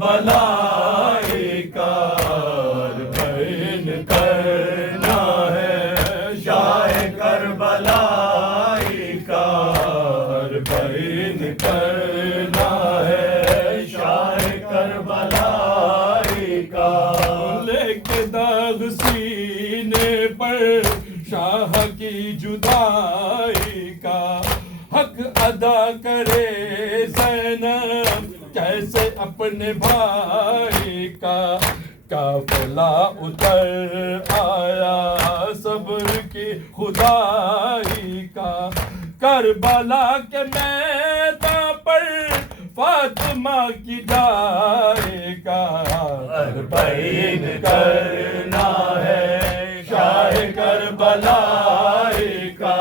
کربلائی کا اربعین کرنا ہے شاہ کربلائی کا اربعین کرنا ہے شاہ کربلائی کا لے کے داغ سینے پر شاہ کی جدائی کا حق ادا کرے زینب کیسے اپنے بھائی کا قافلہ اتر آیا صبر کی خدائی کا کربلا کے میدان پر فاطمہ کی جائے کا اربعین کرنا ہے شاہ کربلائی کا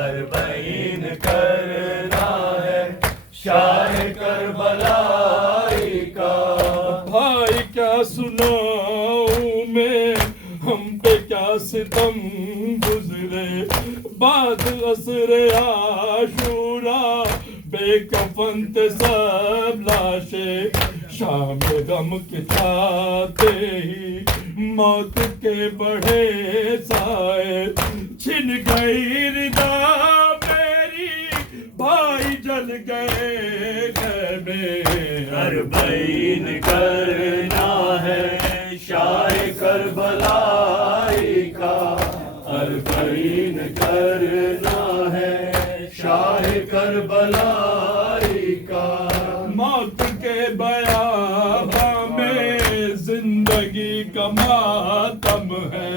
اربعین کرنا ہے شاہ کربلائی کا بھائی کیا سناؤں میں ہم پہ کیا ستم گزرے بعد عصر عاشورا بے کفن تھے سب لاشیں شام غم کے کھاتے ہی موت کے بڑھے سائے چھن گئی ردا میری بھائی جل گئے گھر میں اربعین کرنا ہے شاہ کربلائی کا اربعین کرنا ہے شاہ کربلائی کا موت کے بیاباں میں زندگی کا ماتم ہے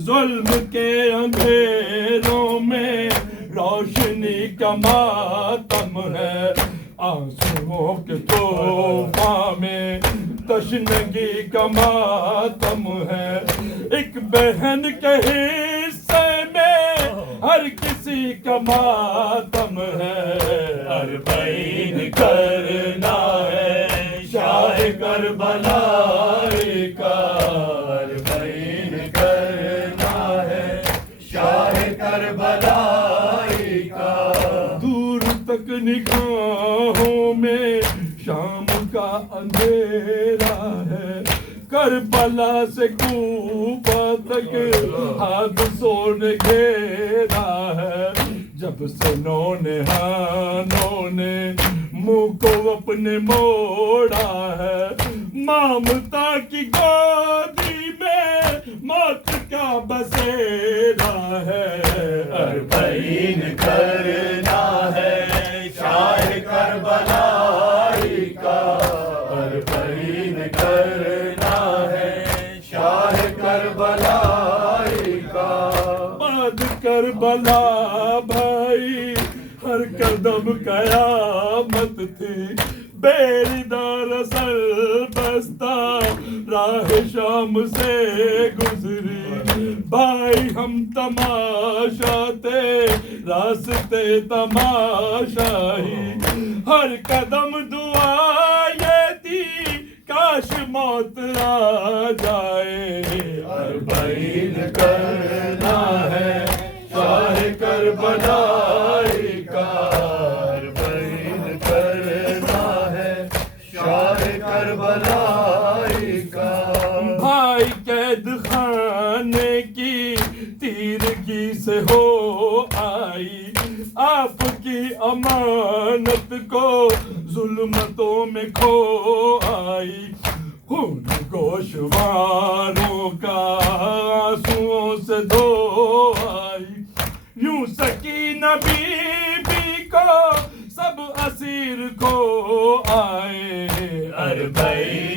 ظلم کے اندھیروں میں روشنی کا ماتم ہے آنسوؤں کے طوفان میں تشنگی کا ماتم ہے ایک بہن کے حصے میں ہر کسی کا ماتم ہے اربعین کرنا ہے شاہ کربلائی کا اربعین کرنا ہے شاہ کربلائی کا دور تک نگاہوں میں شام کا اندھیرا ہے کربلا سے کوفہ تک حادثوں نے گھیرا ہے جب سے نونہانوں نے منہ کو اپنے موڑا ہے مامتا کی گودی میں موت کا بسیرا ہے اربعین کرنا ہے شاہ کربلائی کا اربعین کرنا ہے شاہ کربلائی کا بعد کربلا بھائی ہر قدم قیامت تھی بیدار سر بستہ راہ شام سے گزری بھائی ہم تماشا تھے راستے تماشائی ہر قدم دعا یہ تھی کاش موت آ جائے اربعین کرنا ہے شاہ کربلائی کا اربعین کرنا ہے شاہ کربلائی کا بھائی قید خانے کی تیرگی سے ہو آئی آپ کی امانت کو ظلمتوں میں کھو آئی خون گوشواروں کا آنسوؤں سے دھو آئی یوں سکینہ بی بی کو سب اسیر کو آئے اربعین